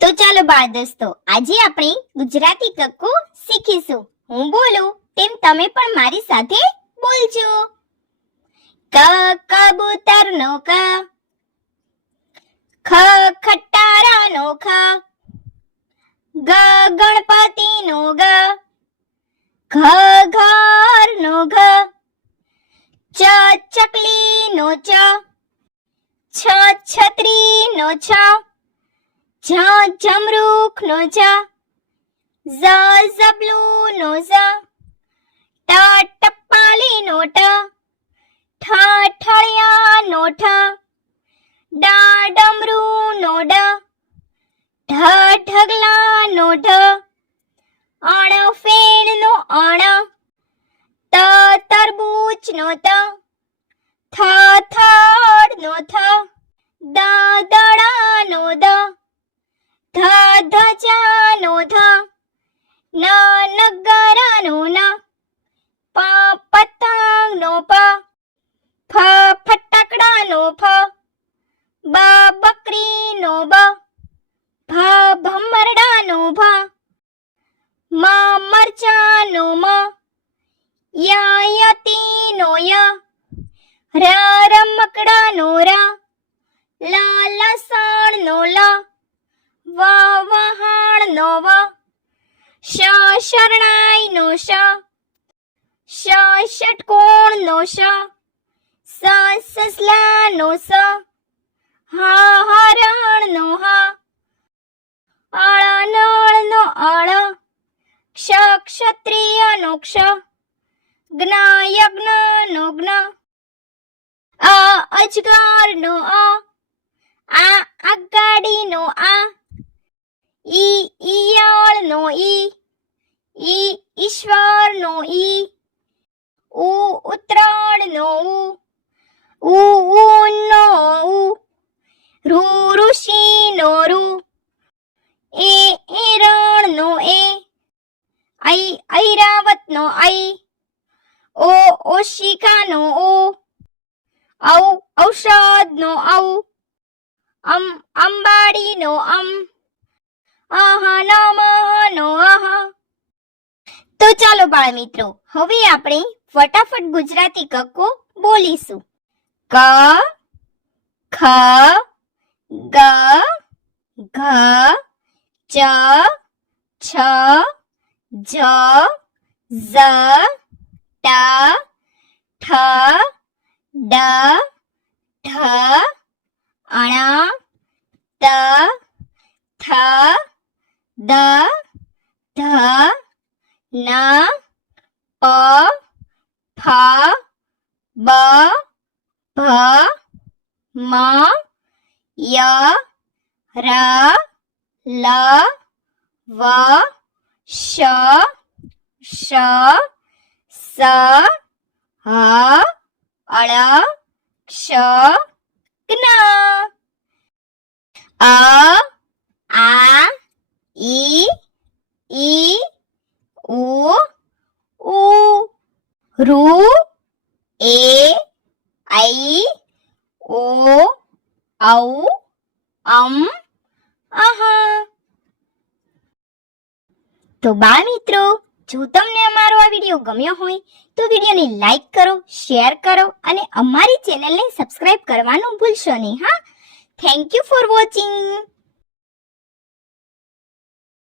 તો ચાલો બાળ દોસ્તો, આજે આપણે ગુજરાતી કક્કો શીખીશું. હું બોલું તેમ તમે પણ મારી સાથે બોલજો. ક કબૂતરનો ક, ખ ખટારાનો ખ, ગ ગણપતિનો ગ, ઘ ઘરનો ઘ, ચ ચકલીનો ચ, છ છત્રીનો છ, જ જમરૂખનો જ, ઝ ઝબલુનો ઝ, ટ ટપાલીનો ટ, ઠ ઠળિયાનો ઠ, ડ ડમરૂનો ડ, ઢ ઢગલાનો ઢ, અણ ફેણનો અણ, ત તરબૂચનો ત, થ થડનો થ, દ દડાનો દ, ધ ધજાનો ધ, ન નગરાનો ન, પ પતંગનો પ, ફ ફટાકડાનો ફ, બ બકરીનો બ, ભ ભમરડાનો ભ, મ મરચાનો મ, ય યતીનો ય, ર રમકડાનો ર, લ લસણનો લ, વ વહાણનો વ, શ શરણાઈનો શ, શ ષટકોણનો શ, સ સસલાનો સ, હ હરણનો હ, અળ નળનો અળ, ક્ષ ક્ષત્રિયનો ક્ષ, જ્ઞ યજ્ઞનો જ્ઞ, અ અજગરનો અ, આ આગાડીનો આ, ઈ ઈયળનો ઈ, ઈશ્વરનો ઈ, ઉ ઉત્તરાયણનો ઉ, ઊનો ઉ, ઋ ઋષિનો ઋ, એરણનો એ, ઐરાવતનો ઐ, ઓ ઓશિકાનો ઓ, ઔ ઔષધનો ઔ, અંબાડીનો અમ, અહ નમઃનો અહ. તો ચાલો બાળ મિત્રો, હવે આપણે ફટાફટ ગુજરાતી કક્કો બોલીશું. ક ખ ગ ઘ ચ છ જ ઝ ટ ઠ ડ ઢ અણ ત થ દ ધ ન પ ફ બ ભ મ ય ર લ વ શ શ સ હ અળ ક્ષ જ્ઞ. અ આ ઈ ઉ ઋ એ ઐ ઓ ઔ અમ અહ. તો બાળ મિત્રો, જો તમને અમારો આ વિડીયો ગમ્યો હોય તો વિડીયોને લાઈક કરો, શેર કરો અને અમારી ચેનલને સબસ્ક્રાઇબ કરવાનું ભૂલશો નહીં. હા, થેન્ક યુ ફોર વોચિંગ.